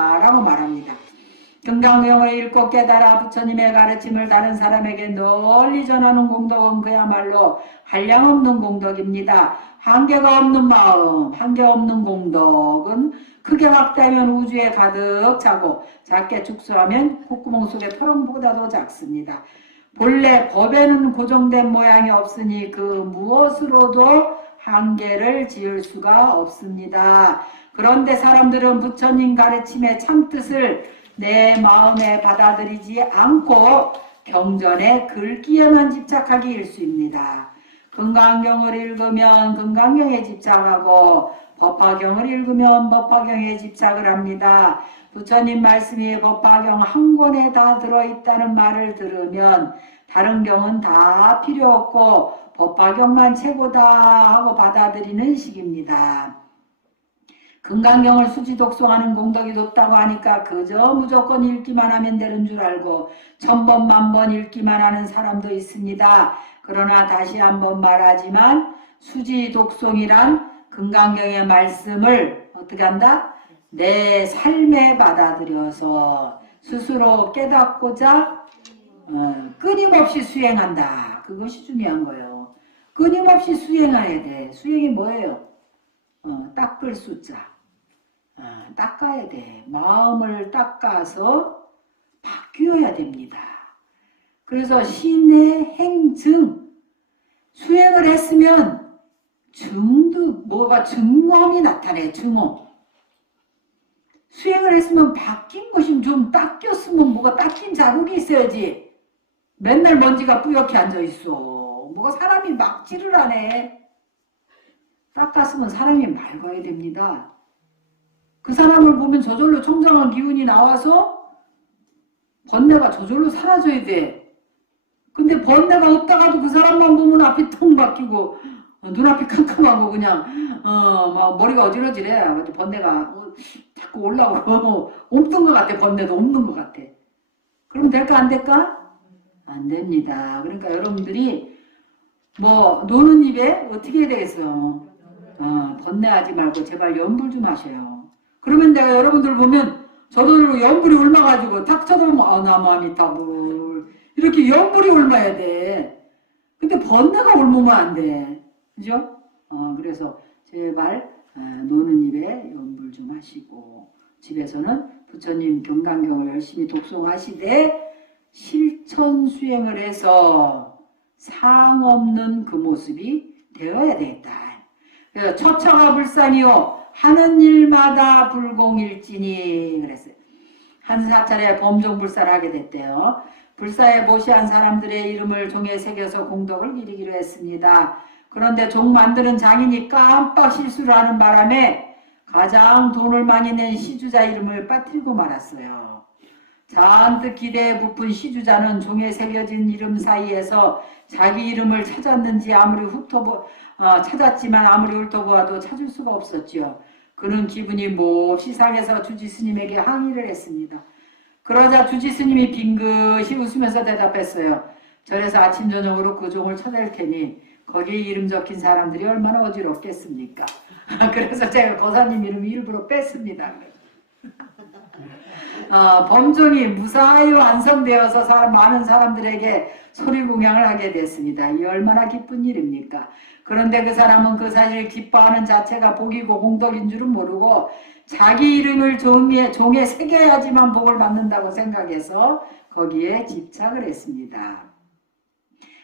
라고 말합니다. 금강경을 읽고 깨달아 부처님의 가르침을 다른 사람에게 널리 전하는 공덕은 그야말로 한량없는 공덕입니다. 한계가 없는 마음, 한계 없는 공덕은 크게 확대하면 우주에 가득 차고 작게 축소하면 콧구멍 속의 토ron보다도 작습니다. 본래 법에는 고정된 모양이 없으니 그 무엇으로도 한계를 지을 수가 없습니다. 그런데 사람들은 부처님 가르침의 참뜻을 내 마음에 받아들이지 않고 경전의 글귀에만 집착하기 일쑤입니다. 금강경을 읽으면 금강경에 집착하고 법화경을 읽으면 법화경에 집착을 합니다. 부처님 말씀이 법화경 한 권에 다 들어있다는 말을 들으면 다른 경은 다 필요 없고 법화경만 최고다 하고 받아들이는 식입니다. 금강경을 수지 독송하는 공덕이 높다고 하니까 그저 무조건 읽기만 하면 되는 줄 알고 1000번 만번 읽기만 하는 사람도 있습니다. 그러나 다시 한번 말하지만 수지 독송이란 금강경의 말씀을 어떻게 한다? 내 삶에 받아들여서 스스로 깨닫고자 끊임없이 수행한다. 그것이 중요한 거예요. 끊임없이 수행해야 돼. 수행이 뭐예요? 닦을 숫자. 닦아야 돼. 마음을 닦아서 바뀌어야 됩니다. 그래서 신의 행증, 수행을 했으면 뭐가 증엄이 나타나요. 증엄. 수행을 했으면 바뀐 것이 좀 닦였으면 뭐가 닦인 자국이 있어야지. 맨날 먼지가 뿌옇게 앉아있어. 뭐가 사람이 막지를 안 해. 닦았으면 사람이 맑아야 됩니다. 그 사람을 보면 저절로 청정한 기운이 나와서 번뇌가 저절로 사라져야 돼. 근데 번뇌가 없다가도 그 사람만 보면 앞이 텅 막히고 눈앞이 캄캄하고 그냥 막 머리가 어지러지래. 번뇌가 자꾸 올라오고 없는 것 같아. 번뇌도 없는 것 같아. 그럼 될까 안 될까? 안 됩니다. 그러니까 여러분들이 뭐 노는 입에 어떻게 해야 되겠어요? 번뇌하지 말고 제발 연불 좀 하셔요. 그러면 내가 여러분들 보면 저도 연불이 옮아가지고 탁 쳐다보면 나무아미타불 이렇게 연불이 옮아야 돼. 근데 번뇌가 옮으면 안 돼. 그죠? 그래서 제발 노는 입에 연불 좀 하시고 집에서는 부처님 금강경을 열심히 독송하시되 실천 수행을 해서 상 없는 그 모습이 되어야 되겠다. 그래서 처처가 불산이요 하는 일마다 불공일진이 그랬어요. 한 사찰에 범종불사를 하게 됐대요. 불사에 모시한 사람들의 이름을 종에 새겨서 공덕을 기리기로 했습니다. 그런데 종 만드는 장인이 깜빡 실수를 하는 바람에 가장 돈을 많이 낸 시주자 이름을 빠뜨리고 말았어요. 잔뜩 기대에 부푼 시주자는 종에 새겨진 이름 사이에서 자기 이름을 찾았는지 찾았지만 아무리 훑어보아도 찾을 수가 없었지요. 그는 기분이 몹시 상해서 주지스님에게 항의를 했습니다. 그러자 주지스님이 빙긋이 웃으면서 대답했어요. 절에서 아침 저녁으로 그 종을 찾을 테니 거기에 이름 적힌 사람들이 얼마나 어지럽겠습니까? 그래서 제가 거사님 이름 일부러 뺐습니다. 범종이 무사히 완성되어서 많은 사람들에게 소리공양을 하게 됐습니다. 이 얼마나 기쁜 일입니까? 그런데 그 사람은 그 사실을 기뻐하는 자체가 복이고 공덕인 줄은 모르고 자기 이름을 종에 새겨야지만 복을 받는다고 생각해서 거기에 집착을 했습니다.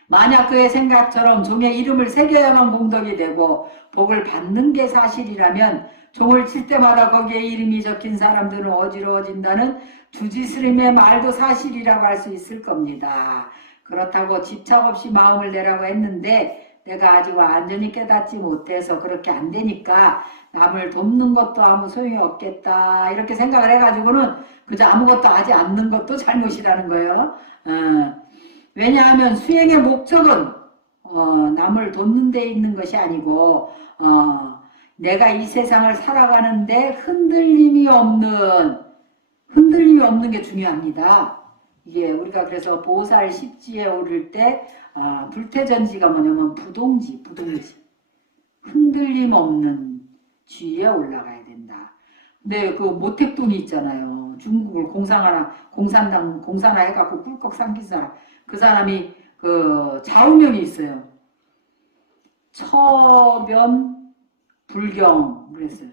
만약 그의 생각처럼 종에 이름을 새겨야만 공덕이 되고 복을 받는 게 사실이라면 종을 칠 때마다 거기에 이름이 적힌 사람들은 어지러워진다는 주지스님의 말도 사실이라고 할 수 있을 겁니다. 그렇다고 집착 없이 마음을 내라고 했는데 내가 아직 완전히 깨닫지 못해서 그렇게 안 되니까 남을 돕는 것도 아무 소용이 없겠다 이렇게 생각을 해가지고는 그저 아무것도 하지 않는 것도 잘못이라는 거예요. 왜냐하면 수행의 목적은 남을 돕는 데 있는 것이 아니고 내가 이 세상을 살아가는데 흔들림이 없는 게 중요합니다. 이게 우리가 그래서 보살 십지에 오를 때 불태전지가 뭐냐면 부동지 흔들림 없는 지에 올라가야 된다. 근데 그 모택동이 있잖아요. 중국을 공산화 해갖고 꿀꺽 삼킨 사람. 그 사람이 그 좌우명이 있어요. 처변 불경 그랬어요.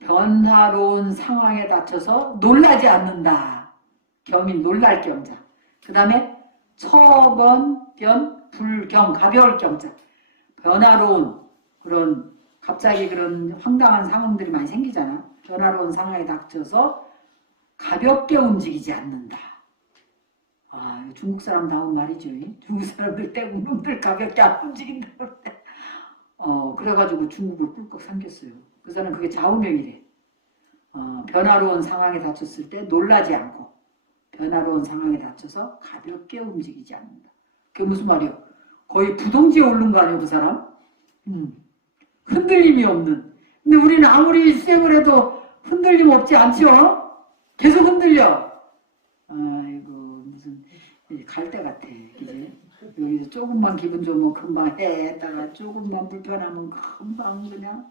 변화로운 상황에 닥쳐서 놀라지 않는다. 경이 놀랄 경자. 그 다음에 처변 불경 가벼울 경자. 변화로운 그런 갑자기 그런 황당한 상황들이 많이 생기잖아. 변화로운 상황에 닥쳐서 가볍게 움직이지 않는다. 아, 중국 사람 나온 말이죠. 중국 사람들 때문에 놈들 가볍게 안 움직인다고 그래. 그래가지고 중국을 꿀꺽 삼켰어요. 그 사람은 그게 좌우명이래. 변화로운 상황에 닥쳤을 때 놀라지 않고 변화로운 상황에 닥쳐서 가볍게 움직이지 않는다. 그게 무슨 말이요? 거의 부동지에 오른 거 아니에요, 그 사람? 흔들림이 없는. 근데 우리는 아무리 수행을 해도 흔들림 없지 않죠? 계속 흔들려. 아이고 무슨 갈대 같아. 그지? 여기서 조금만 기분 좋으면 금방 했다가 조금만 불편하면 금방 그냥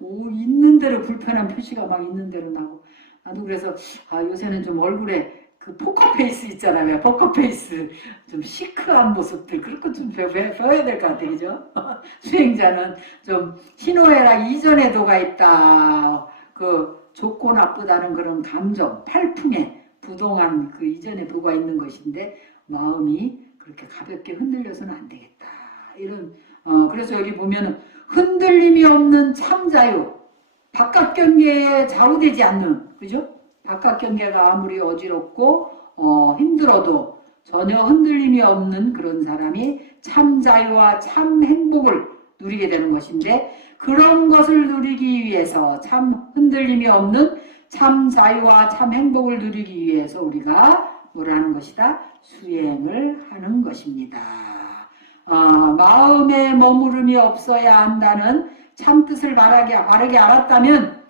있는 대로 불편한 표시가 막 있는 대로 나고. 나도 그래서 요새는 좀 얼굴에 그 포커페이스 있잖아요. 포커페이스 좀 시크한 모습들 그런 거 좀 배워야 될 것 같아요. 그죠? 수행자는 좀 희노애락 이전의 도가 있다. 그 좋고 나쁘다는 그런 감정, 팔풍에 부동한 그 이전의 도가 있는 것인데 마음이 그렇게 가볍게 흔들려서는 안 되겠다. 이런 그래서 여기 보면은 흔들림이 없는 참자유, 바깥 경계에 좌우되지 않는, 그죠? 바깥 경계가 아무리 어지럽고 힘들어도 전혀 흔들림이 없는 그런 사람이 참 자유와 참 행복을 누리게 되는 것인데, 그런 것을 누리기 위해서 참 흔들림이 없는 참 자유와 참 행복을 누리기 위해서 우리가 뭐라는 것이다? 수행을 하는 것입니다. 마음에 머무름이 없어야 한다는 참뜻을 바르게 알았다면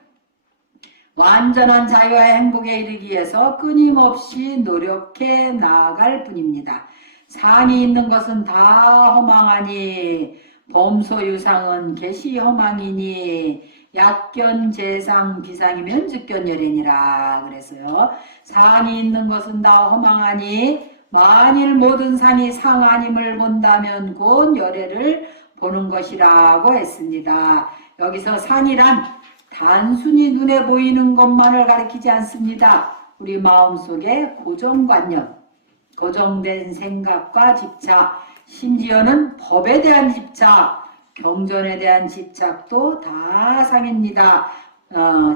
완전한 자유와 행복에 이르기 위해서 끊임없이 노력해 나아갈 뿐입니다. 상이 있는 것은 다 허망하니 범소유상은 개시 허망이니 약견 재상 비상이면 즉견열애니라. 그래서요. 상이 있는 것은 다 허망하니 만일 모든 상이 상 아님을 본다면 곧 열애를 보는 것이라고 했습니다. 여기서 상이란 단순히 눈에 보이는 것만을 가리키지 않습니다. 우리 마음속에 고정관념, 고정된 생각과 집착, 심지어는 법에 대한 집착, 경전에 대한 집착도 다 상입니다.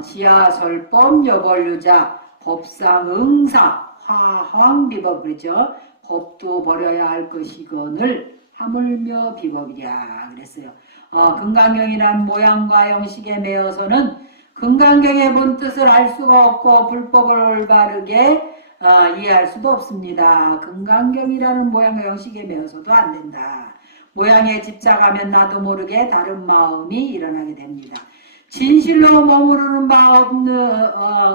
지하설법, 여벌유자, 법상, 응사, 화황비법 그러죠. 법도 버려야 할 것이거늘 하물며 비법이랴 그랬어요. 금강경이란 모양과 형식에 매여서는 금강경의 본뜻을 알 수가 없고 불법을 올바르게 이해할 수도 없습니다. 금강경이라는 모양과 형식에 매여서도 안 된다. 모양에 집착하면 나도 모르게 다른 마음이 일어나게 됩니다. 진실로 머무르는 마음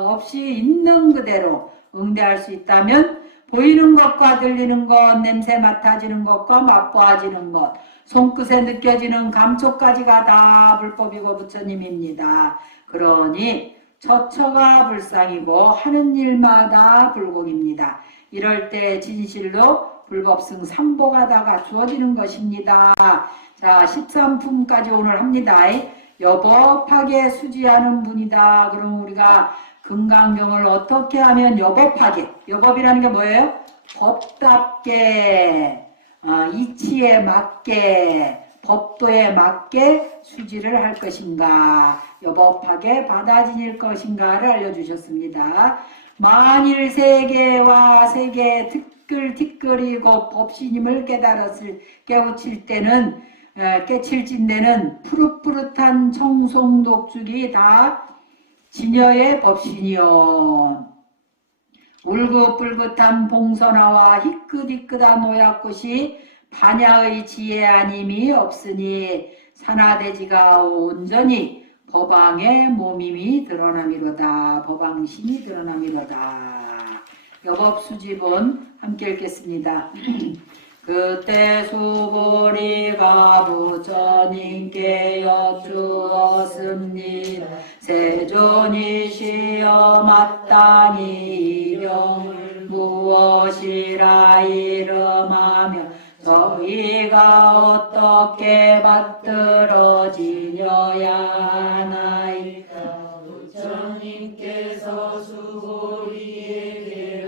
없이 있는 그대로 응대할 수 있다면 보이는 것과 들리는 것, 냄새 맡아지는 것과 맛보아지는 것, 손끝에 느껴지는 감촉까지가 다 불법이고 부처님입니다. 그러니 처처가 불상이고 하는 일마다 불공입니다. 이럴 때 진실로 불법승 삼보가 다 갖추어지는 것입니다. 자, 13품까지 오늘 합니다. 여법하게 수지하는 분이다. 그럼 우리가 금강경을 어떻게 하면 여법하게, 여법이라는 게 뭐예요? 법답게, 이치에 맞게, 법도에 맞게 수지를 할 것인가, 여법하게 받아 지닐 것인가를 알려주셨습니다. 만일 세계와 세계 티끌티끌이고 법신임을 깨우칠 때는 깨칠진대는 푸릇푸릇한 청송독죽이 다 진여의 법신이요. 울긋불긋한 봉선화와 희끗희끗한 노약꽃이 반야의 지혜 아님이 없으니 산하대지가 온전히 법왕의 몸임이 드러나미로다. 법왕신이 드러나미로다. 여법수집은 함께 읽겠습니다. 그때 수보리가 부처님께 여쭈었습니다. 세존이시여 마땅히 이 병을 무엇이라 이름하며 저희가 어떻게 받들어지려야 하나이까. 부처님께서 수고리에게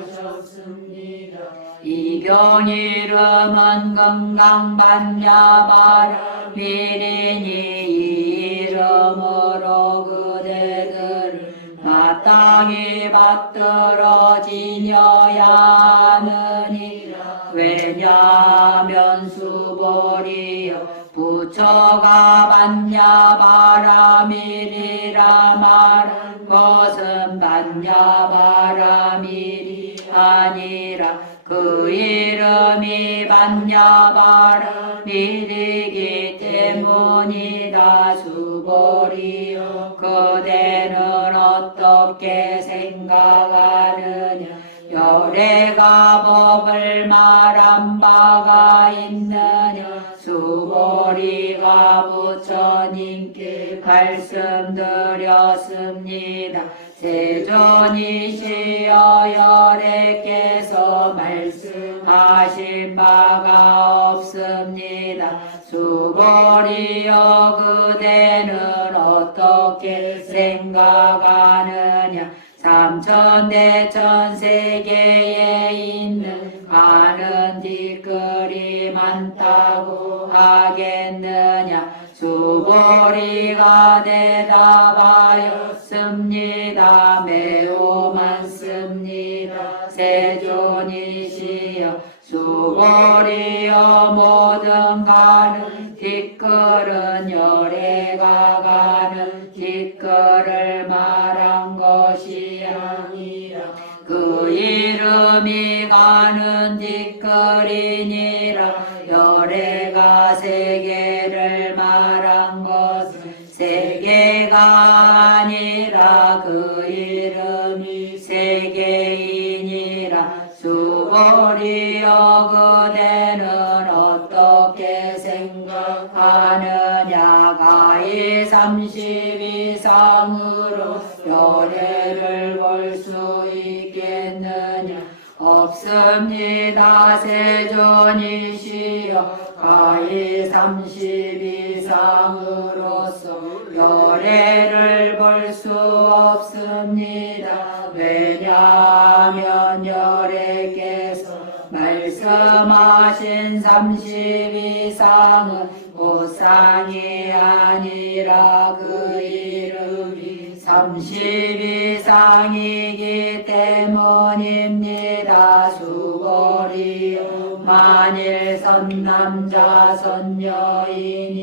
말씀하셨습니다. 이 병 이름은 건강반야바라밀이니 이 이름으로 그대들을 마땅히 받들어지려야 하느니라. 왜냐하면 수보리여 부처가 반야바라밀이라 말한 것은 반야바라밀이 아니라 그 이름이 반야바라밀이기 때문이다. 수보리여 그대는 어떻게 생각하느냐. 열애가 법을 말한 바가 있느냐. 수보리가 부처님께 말씀드렸습니다. 세존이시여 열애께서 말씀하신 바가 없습니다. 수보리여 그대는 어떻게 생각하느냐. 삼천대천 세계에 있는 가는 뒤끌이 많다고 하겠느냐. 수보리가 대답하였습니다. 매우 많습니다. 세존이시여 수보리여 모든 가는 뒤끌은 열애가 가는 뒤끌을 말한 것이 아니라 그 이름이 가는 뒤끌이니라. 열애가 세계를 말한 것은 세계가 아니라 그 이름이 세계이니라. 수보리여 그대는 어떻게 생각하느냐. 가히 30 이상으로 열애를 볼 수 있겠느냐. 없습니다. 세존이시여 가히 30 이상으로서 열애를 볼 수 없습니다. 왜냐하면 열애께서 말씀하신 30 이상은 보상이 아니라 그 이름이 30 이상이기 때문입니다. 수보리여 만일 선남자 선여인이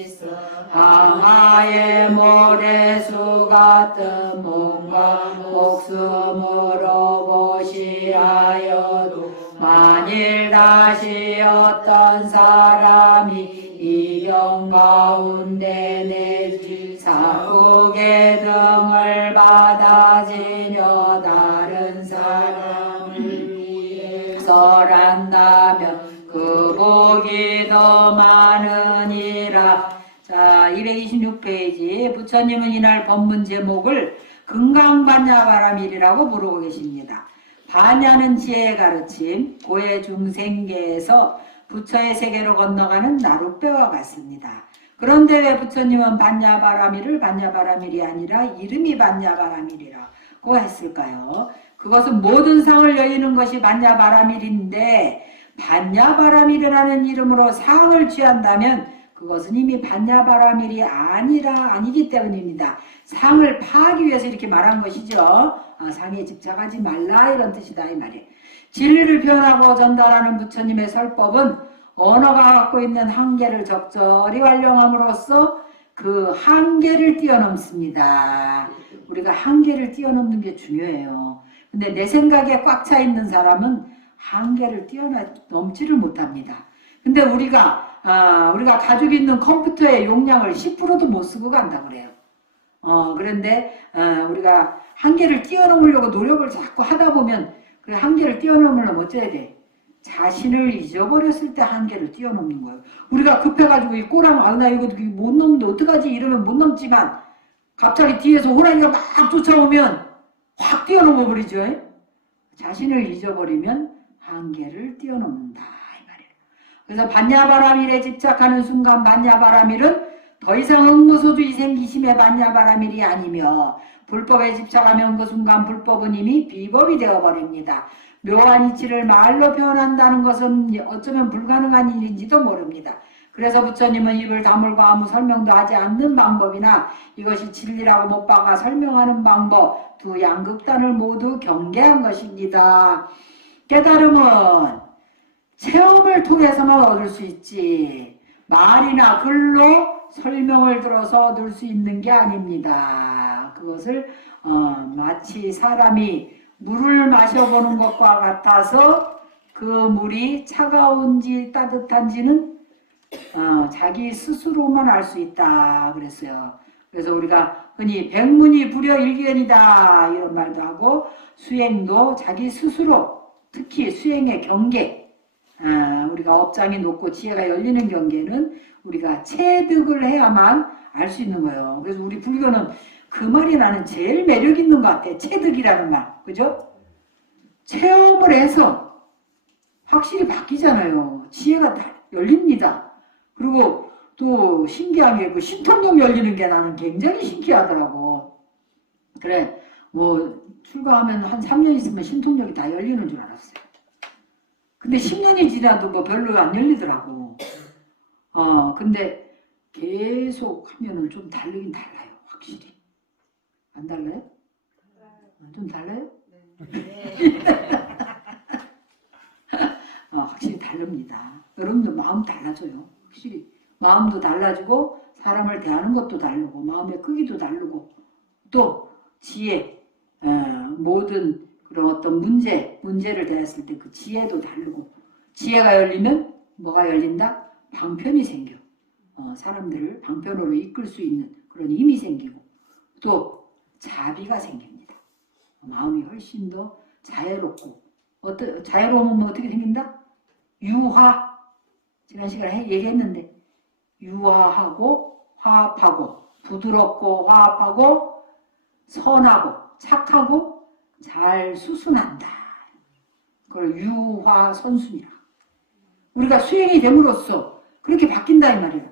있어 항아의 모래수 같은 몸과 목숨으로 보시하여도 만일 다시 어떤 사람이 이 병 가운데 내지 사국의 등을 받아지려 다른 사람을 위해 설한다면 그 복이 더 많으니라. 자, 226페이지. 부처님은 이날 법문 제목을 금강반야바라밀이라고 부르고 계십니다. 반야는 지혜의 가르침, 고해 중생계에서 부처의 세계로 건너가는 나룻배와 같습니다. 그런데 왜 부처님은 반야바라밀을 반야바라밀이 아니라 이름이 반야바라밀이라고 했을까요? 그것은 모든 상을 여의는 것이 반야바라밀인데 반야바라밀이라는 이름으로 상을 취한다면 그것은 이미 반야바라밀이 아니기 때문입니다. 상을 파하기 위해서 이렇게 말한 것이죠. 상에 집착하지 말라 이런 뜻이다 이 말이에요. 진리를 표현하고 전달하는 부처님의 설법은 언어가 갖고 있는 한계를 적절히 활용함으로써 그 한계를 뛰어넘습니다. 우리가 한계를 뛰어넘는 게 중요해요. 근데 내 생각에 꽉 차 있는 사람은 한계를 뛰어넘지를 못합니다. 근데 우리가 가지고 있는 컴퓨터의 용량을 10%도 못 쓰고 간다 그래요. 그런데 우리가 한계를 뛰어넘으려고 노력을 자꾸 하다 보면 그 한계를 뛰어넘으려면 어쩌야 돼? 자신을 잊어버렸을 때 한계를 뛰어넘는 거예요. 우리가 급해가지고 이 꼬랑 나 이거 못 넘는데 어떡하지 이러면 못 넘지만 갑자기 뒤에서 호랑이가 막 쫓아오면 확 뛰어넘어 버리죠. 자신을 잊어버리면 한계를 뛰어넘는다 이 말이에요. 그래서 반야바라밀에 집착하는 순간 반야바라밀은 더 이상 응무소주의 생기심의 반야바라밀이 아니며 불법에 집착하면 그 순간 불법은 이미 비법이 되어버립니다. 묘한 이치를 말로 표현한다는 것은 어쩌면 불가능한 일인지도 모릅니다. 그래서 부처님은 입을 다물고 아무 설명도 하지 않는 방법이나 이것이 진리라고 못 박아 설명하는 방법 두 양극단을 모두 경계한 것입니다. 깨달음은 체험을 통해서만 얻을 수 있지 말이나 글로 설명을 들어서 얻을 수 있는 게 아닙니다. 그것을 마치 사람이 물을 마셔보는 것과 같아서 그 물이 차가운지 따뜻한지는 자기 스스로만 알 수 있다 그랬어요. 그래서 우리가 흔히 백문이 불여일견이다 이런 말도 하고 수행도 자기 스스로 특히 수행의 경계 우리가 업장이 높고 지혜가 열리는 경계는 우리가 체득을 해야만 알 수 있는 거예요. 그래서 우리 불교는 그 말이 나는 제일 매력 있는 것 같아. 체득이라는 말. 그죠? 체험을 해서 확실히 바뀌잖아요. 지혜가 다 열립니다. 그리고 또 신기한 게 그 신통력 열리는 게 나는 굉장히 신기하더라고. 그래, 뭐 출가하면 한 3년 있으면 신통력이 다 열리는 줄 알았어요. 근데 10년이 지나도 뭐 별로 안 열리더라고. 근데 계속 하면은 좀 다르긴 달라요. 확실히. 안 달라요? 좀 달라요? 네. 확실히 다릅니다. 여러분도 마음 달라져요. 확실히 마음도 달라지고 사람을 대하는 것도 다르고 마음의 크기도 다르고 또 지혜 모든 그런 어떤 문제를 대했을 때 그 지혜도 다르고 지혜가 열리면 뭐가 열린다? 방편이 생겨. 사람들을 방편으로 이끌 수 있는 그런 힘이 생기고 또 자비가 생깁니다. 마음이 훨씬 더 자애롭고 자애로우면 뭐 어떻게 생긴다? 유화 지난 시간에 얘기했는데 유화하고 화합하고 부드럽고 화합하고 선하고 착하고 잘 수순한다. 그걸 유화선순이라. 우리가 수행이 됨으로써 그렇게 바뀐다 이 말이야.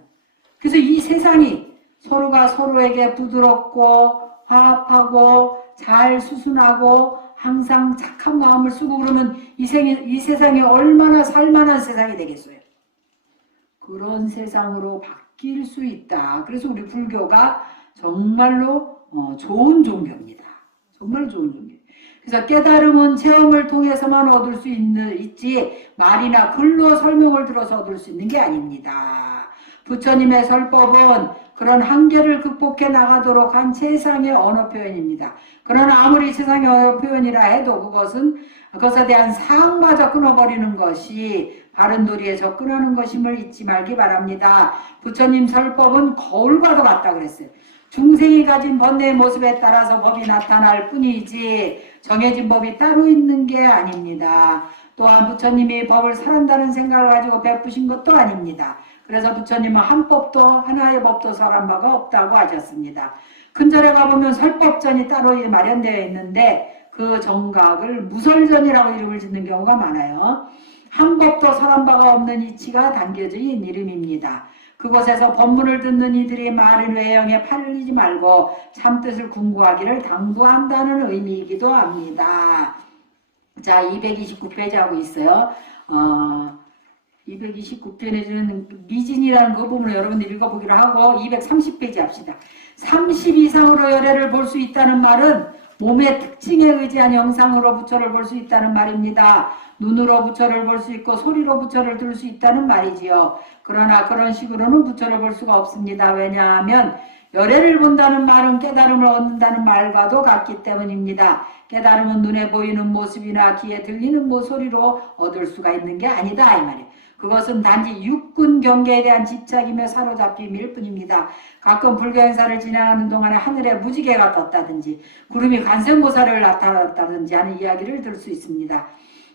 그래서 이 세상이 서로가 서로에게 부드럽고 화합하고 잘 수순하고 항상 착한 마음을 쓰고 그러면 이 세상이 얼마나 살만한 세상이 되겠어요. 그런 세상으로 바뀔 수 있다. 그래서 우리 불교가 정말로 좋은 종교입니다. 정말 좋은 종교. 그래서 깨달음은 체험을 통해서만 얻을 수 있지 말이나 글로 설명을 들어서 얻을 수 있는 게 아닙니다. 부처님의 설법은 그런 한계를 극복해 나가도록 한 세상의 언어 표현입니다. 그러나 아무리 세상의 언어 표현이라 해도 그것에 대한 사항마저 끊어버리는 것이 바른 도리에 접근하는 것임을 잊지 말기 바랍니다. 부처님 설법은 거울과도 같다 그랬어요. 중생이 가진 번뇌의 모습에 따라서 법이 나타날 뿐이지 정해진 법이 따로 있는 게 아닙니다. 또한 부처님이 법을 설한다는 생각을 가지고 베푸신 것도 아닙니다. 그래서 부처님은 한 법도 하나의 법도 설한 바가 없다고 하셨습니다. 근절에 가보면 설법전이 따로 마련되어 있는데 그 정각을 무설전이라고 이름을 짓는 경우가 많아요. 한 법도 설한 바가 없는 이치가 담겨진 이름입니다. 그곳에서 법문을 듣는 이들이 말을 외형에 팔리지 말고 참뜻을 궁구하기를 당부한다는 의미이기도 합니다. 자, 229페이지 하고 있어요. 229페이지는 미진이라는 그 부분을 여러분들 읽어보기로 하고 230페이지 합시다. 30 이상으로 열애를 볼 수 있다는 말은 몸의 특징에 의지한 형상으로 부처를 볼 수 있다는 말입니다. 눈으로 부처를 볼 수 있고 소리로 부처를 들을 수 있다는 말이지요. 그러나 그런 식으로는 부처를 볼 수가 없습니다. 왜냐하면 열애를 본다는 말은 깨달음을 얻는다는 말과도 같기 때문입니다. 깨달음은 눈에 보이는 모습이나 귀에 들리는 소리로 얻을 수가 있는 게 아니다 이 말이에요. 그것은 단지 육군 경계에 대한 집착이며 사로잡힘일 뿐입니다. 가끔 불교 행사를 진행하는 동안에 하늘에 무지개가 떴다든지 구름이 관세음보살을 나타났다든지 하는 이야기를 들을 수 있습니다.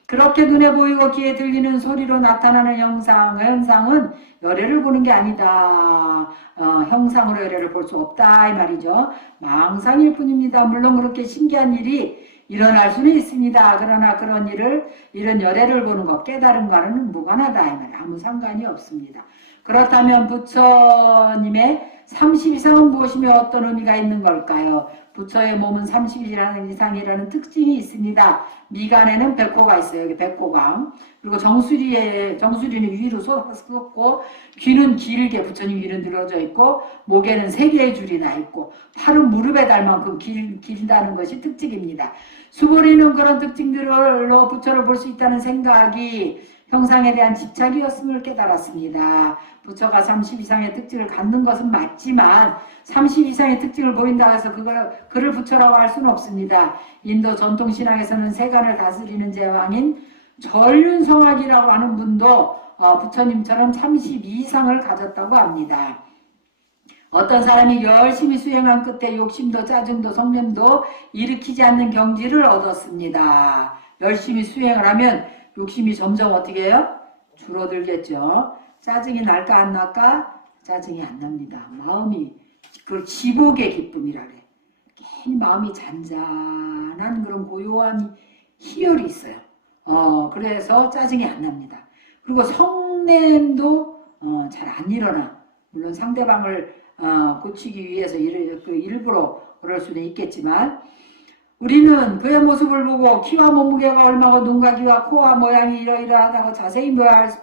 그렇게 눈에 보이고 귀에 들리는 소리로 나타나는 현상은 열애를 보는 게 아니다. 형상으로 열애를 볼 수 없다 이 말이죠. 망상일 뿐입니다. 물론 그렇게 신기한 일이 일어날 수는 있습니다. 그러나 이런 열애를 보는 것, 깨달음과는 무관하다 이 말이에요. 아무 상관이 없습니다. 그렇다면 부처님의 30 이상은 무엇이며 어떤 의미가 있는 걸까요? 부처의 몸은 30 이상이라는 특징이 있습니다. 미간에는 백호가 있어요. 여기 백호가. 그리고 정수리는 위로 솟고, 귀는 길게, 부처님 귀는 늘어져 있고, 목에는 3개의 줄이 나 있고, 팔은 무릎에 달 만큼 길다는 것이 특징입니다. 수보리는 그런 특징들로 부처를 볼 수 있다는 생각이 형상에 대한 집착이었음을 깨달았습니다. 부처가 30 이상의 특징을 갖는 것은 맞지만 30 이상의 특징을 보인다고 해서 그를 부처라고 할 수는 없습니다. 인도 전통신앙에서는 세간을 다스리는 제왕인 전륜성악이라고 하는 분도 부처님처럼 30 이상을 가졌다고 합니다. 어떤 사람이 열심히 수행한 끝에 욕심도 짜증도 성냄도 일으키지 않는 경지를 얻었습니다. 열심히 수행을 하면 욕심이 점점 어떻게 해요? 줄어들겠죠. 짜증이 날까 안 날까? 짜증이 안 납니다. 마음이 그걸 지복의 기쁨이라 그래. 괜히 마음이 잔잔한 그런 고요한 희열이 있어요. 그래서 짜증이 안 납니다. 그리고 성냄도 잘 안 일어나. 물론 상대방을 고치기 위해서 일부러 그럴 수는 있겠지만 우리는 그의 모습을 보고 키와 몸무게가 얼마고 눈과 귀와 코와 모양이 이러이러하다고 자세히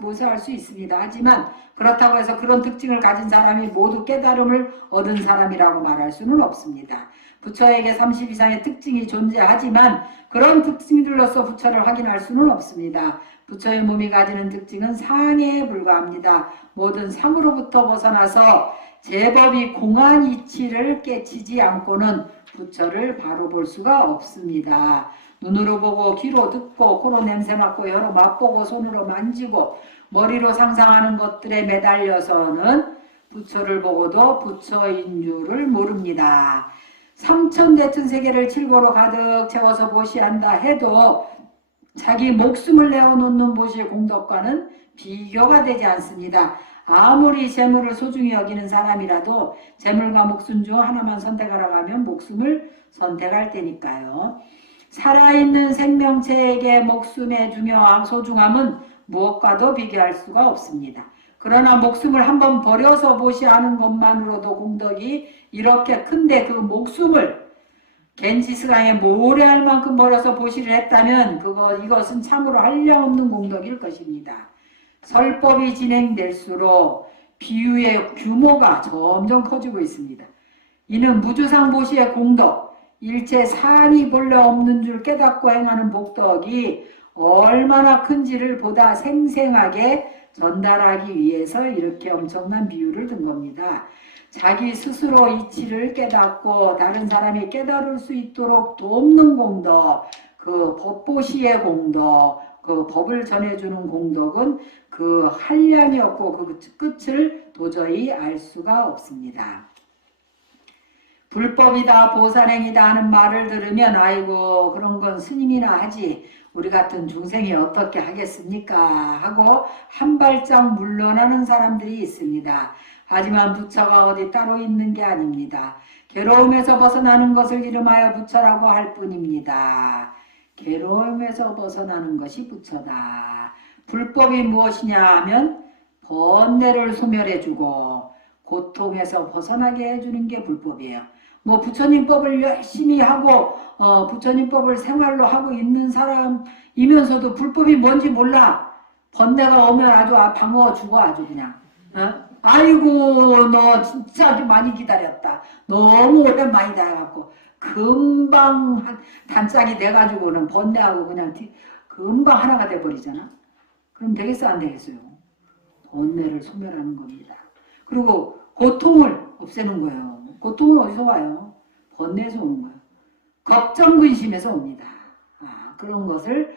묘사할 수 있습니다. 하지만 그렇다고 해서 그런 특징을 가진 사람이 모두 깨달음을 얻은 사람이라고 말할 수는 없습니다. 부처에게 30 이상의 특징이 존재하지만 그런 특징들로서 부처를 확인할 수는 없습니다. 부처의 몸이 가지는 특징은 상에 불과합니다. 모든 상으로부터 벗어나서 제법이 공한 이치를 깨치지 않고는 부처를 바로 볼 수가 없습니다. 눈으로 보고 귀로 듣고 코로 냄새 맡고 혀로 맛보고 손으로 만지고 머리로 상상하는 것들에 매달려서는 부처를 보고도 부처인 줄을 모릅니다. 삼천대천 세계를 칠보로 가득 채워서 보시한다 해도 자기 목숨을 내어놓는 보시의 공덕과는 비교가 되지 않습니다. 아무리 재물을 소중히 여기는 사람이라도 재물과 목숨 중 하나만 선택하라고 하면 목숨을 선택할 테니까요. 살아있는 생명체에게 목숨의 소중함은 무엇과도 비교할 수가 없습니다. 그러나 목숨을 한번 버려서 보시하는 것만으로도 공덕이 이렇게 큰데 그 목숨을 겐지스강에 모래할 만큼 버려서 보시를 했다면 이것은 참으로 한량없는 공덕일 것입니다. 설법이 진행될수록 비유의 규모가 점점 커지고 있습니다. 이는 무주상 보시의 공덕, 일체 산이 본래 없는 줄 깨닫고 행하는 복덕이 얼마나 큰지를 보다 생생하게 전달하기 위해서 이렇게 엄청난 비유를 든 겁니다. 자기 스스로 이치를 깨닫고 다른 사람이 깨달을 수 있도록 돕는 공덕, 그 법보시의 공덕, 그 법을 전해주는 공덕은 그 한량이 없고 그 끝을 도저히 알 수가 없습니다. 불법이다 보살행이다 하는 말을 들으면 아이고 그런 건 스님이나 하지 우리 같은 중생이 어떻게 하겠습니까 하고 한 발짝 물러나는 사람들이 있습니다. 하지만 부처가 어디 따로 있는 게 아닙니다. 괴로움에서 벗어나는 것을 이름하여 부처라고 할 뿐입니다. 괴로움에서 벗어나는 것이 부처다. 불법이 무엇이냐 하면 번뇌를 소멸해주고 고통에서 벗어나게 해주는 게 불법이에요. 뭐 부처님 법을 열심히 하고 부처님 법을 생활로 하고 있는 사람이면서도 불법이 뭔지 몰라. 번뇌가 오면 아주 반가워 죽어 아주 그냥. 아이고 너 진짜 아주 많이 기다렸다. 너무 오랜만이다 해갖고 금방 단짝이 돼가지고는 번뇌하고 그냥 금방 하나가 돼버리잖아. 그럼 되겠어 안 되겠어요? 번뇌를 소멸하는 겁니다. 그리고 고통을 없애는 거예요. 고통은 어디서 와요? 번뇌에서 오는 거예요. 걱정 근심에서 옵니다. 그런 것을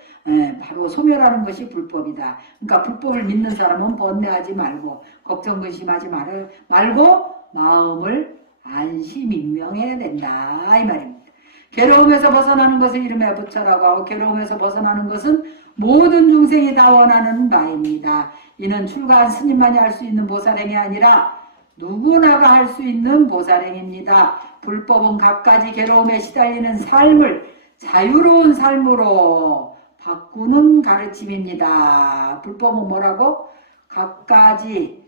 바로 소멸하는 것이 불법이다. 그러니까 불법을 믿는 사람은 번뇌하지 말고 걱정 근심하지 말고 마음을 안심인명해야 된다 이 말입니다. 괴로움에서 벗어나는 것을 이름에 부처라고 하고 괴로움에서 벗어나는 것은 모든 중생이 다 원하는 바입니다. 이는 출가한 스님만이 할 수 있는 보살행이 아니라 누구나가 할 수 있는 보살행입니다. 불법은 갖가지 괴로움에 시달리는 삶을 자유로운 삶으로 바꾸는 가르침입니다. 불법은 뭐라고? 갖가지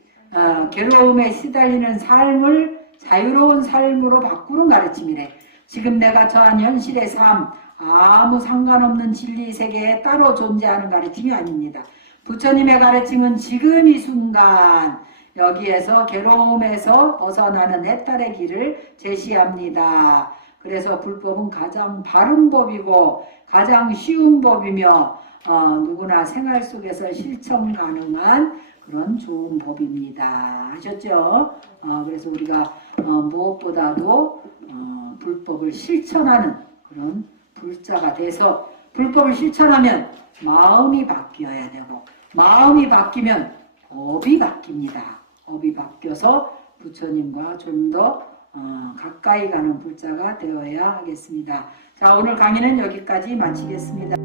괴로움에 시달리는 삶을 자유로운 삶으로 바꾸는 가르침이래. 지금 내가 처한 현실의 삶, 아무 상관없는 진리 세계에 따로 존재하는 가르침이 아닙니다. 부처님의 가르침은 지금 이 순간 여기에서 괴로움에서 벗어나는 해탈의 길을 제시합니다. 그래서 불법은 가장 바른 법이고 가장 쉬운 법이며 누구나 생활 속에서 실천 가능한 그런 좋은 법입니다. 하셨죠? 그래서 우리가 무엇보다도 불법을 실천하는 그런 불자가 돼서 불법을 실천하면 마음이 바뀌어야 되고 마음이 바뀌면 법이 바뀝니다. 법이 바뀌어서 부처님과 좀 더 가까이 가는 불자가 되어야 하겠습니다. 자, 오늘 강의는 여기까지 마치겠습니다.